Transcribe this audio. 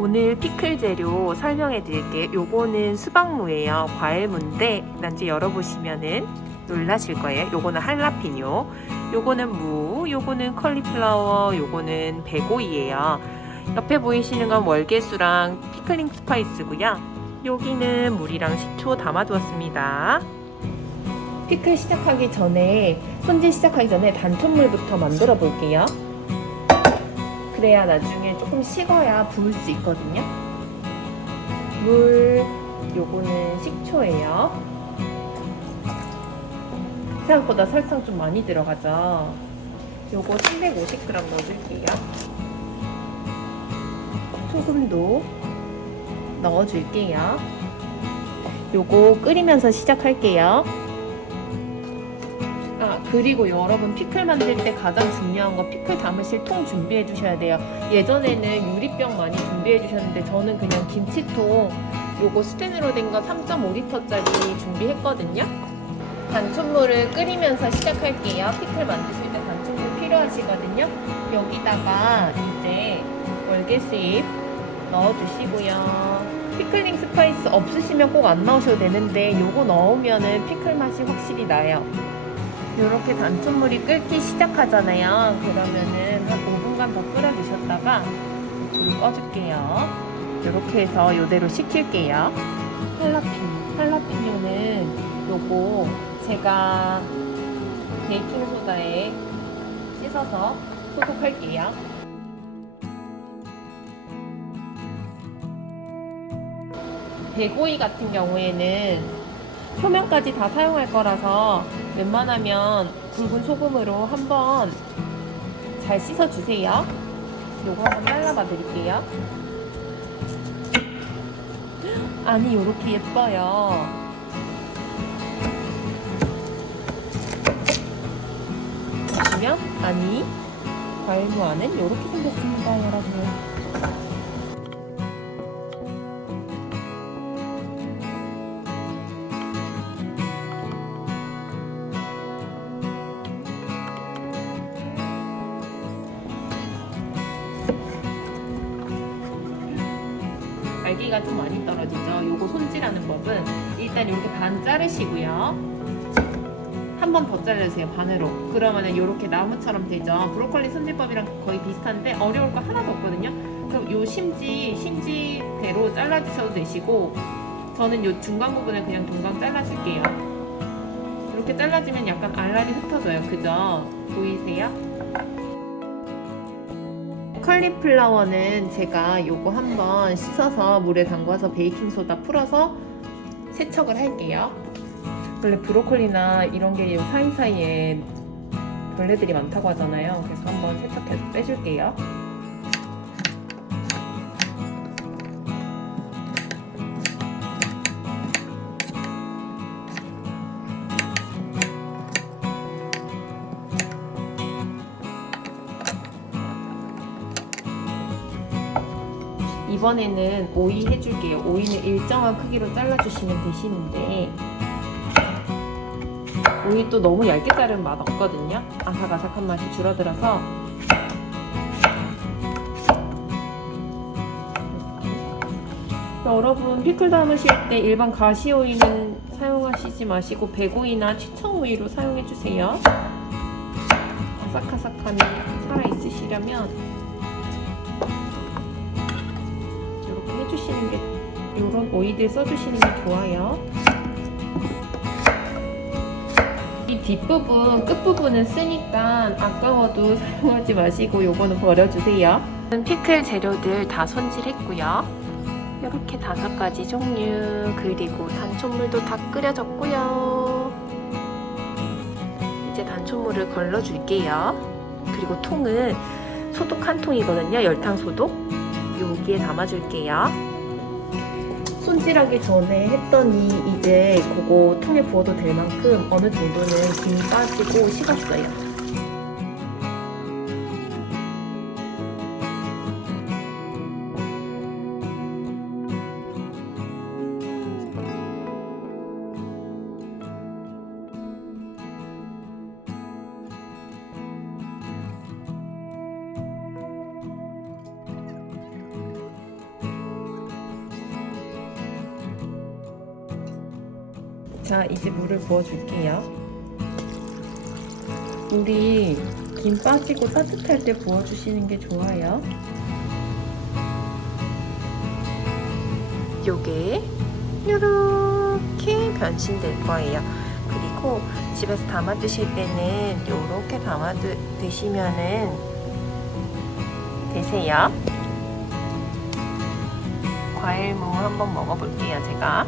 오늘 피클 재료 설명해 드릴게요. 요거는 수박무예요. 과일무인데 난지 열어보시면은 놀라실 거예요. 요거는 할라피뇨, 요거는 무, 요거는 컬리플라워, 요거는 베고이예요. 옆에 보이시는 건 월계수랑 피클링 스파이스고요. 여기는 물이랑 식초 담아두었습니다. 피클 시작하기 전에 손질 시작하기 전에 단촛물부터 만들어 볼게요. 그래야 나중에 조금 식어야 부을 수 있거든요. 물, 요거는 식초예요. 생각보다 설탕 좀 많이 들어가죠. 요거 350g 넣어줄게요. 소금도 넣어줄게요. 요거 끓이면서 시작할게요. 아 그리고 여러분 피클 만들 때 가장 중요한 거 피클 담으실 통 준비해 주셔야 돼요. 예전에는 유리병 많이 준비해 주셨는데 저는 그냥 김치통 요거 스텐으로 된 거 3.5리터짜리 준비했거든요. 단촛물을 끓이면서 시작할게요. 피클 만드실 때 단촛물 필요하시거든요. 여기다가 이제 월계수잎 넣어주시고요. 피클링 스파이스 없으시면 꼭 안 넣으셔도 되는데 요거 넣으면은 피클 맛이 확실히 나요. 이렇게 단촛물이 끓기 시작하잖아요. 그러면은 한 5분간 더 끓여주셨다가 불을 꺼줄게요. 이렇게 해서 이대로 식힐게요. 할라피뇨. 할라피뇨는 요거 제가 베이킹소다에 씻어서 소독할게요. 베고이 같은 경우에는 표면까지 다 사용할 거라서 웬만하면 굵은 소금으로 한번 잘 씻어주세요. 요거 한번 잘라봐 드릴게요. 아니, 요렇게 예뻐요. 보시면, 아니, 과일무 안은 요렇게 생겼습니다, 여러분. 날개가 좀 많이 떨어지죠. 요거 손질하는 법은 일단 이렇게 반 자르시고요. 한 번더 자르세요 반으로. 그러면은 이렇게 나무처럼 되죠. 브로콜리 손질법이랑 거의 비슷한데 어려울 거 하나도 없거든요. 그럼 요 심지 심지대로 잘라주셔도 되시고 저는 요 중간 부분을 그냥 동강 잘라줄게요. 이렇게 잘라주면 약간 알알이 흩어져요. 그죠? 보이세요? 컬리플라워는 제가 요거 한번 씻어서 물에 담가서 베이킹소다 풀어서 세척을 할게요. 원래 브로콜리나 이런 게요 사이사이에 벌레들이 많다고 하잖아요. 그래서 한번 세척해서 빼줄게요. 이번에는 오이 해줄게요. 오이는 일정한 크기로 잘라주시면 되시는데 오이 또 너무 얇게 자르면 맛 없거든요. 아삭아삭한 맛이 줄어들어서 여러분 피클 담으실 때 일반 가시오이는 사용하시지 마시고 백오이나 취청오이로 사용해주세요. 아삭아삭함이 살아있으시려면 해주시는 게 이런 오이들 써주시는 게 좋아요. 이 뒷부분 끝부분은 쓰니까 아까워도 사용하지 마시고 요거는 버려주세요. 피클 재료들 다 손질했고요. 이렇게 다섯 가지 종류 그리고 단촛물도 다 끓여졌고요. 이제 단촛물을 걸러줄게요. 그리고 통은 소독 한 통이거든요. 열탕 소독. 여기에 담아줄게요. 손질하기 전에 했더니 이제 그거 통에 부어도 될 만큼 어느 정도는 김이 빠지고 식었어요. 자, 이제 물을 부어줄게요. 물이 김 빠지고 따뜻할 때 부어주시는 게 좋아요. 요게 요렇게 변신될 거예요. 그리고 집에서 담아 드실 때는 요렇게 담아 드, 드시면은 되세요. 과일무 한번 먹어볼게요, 제가.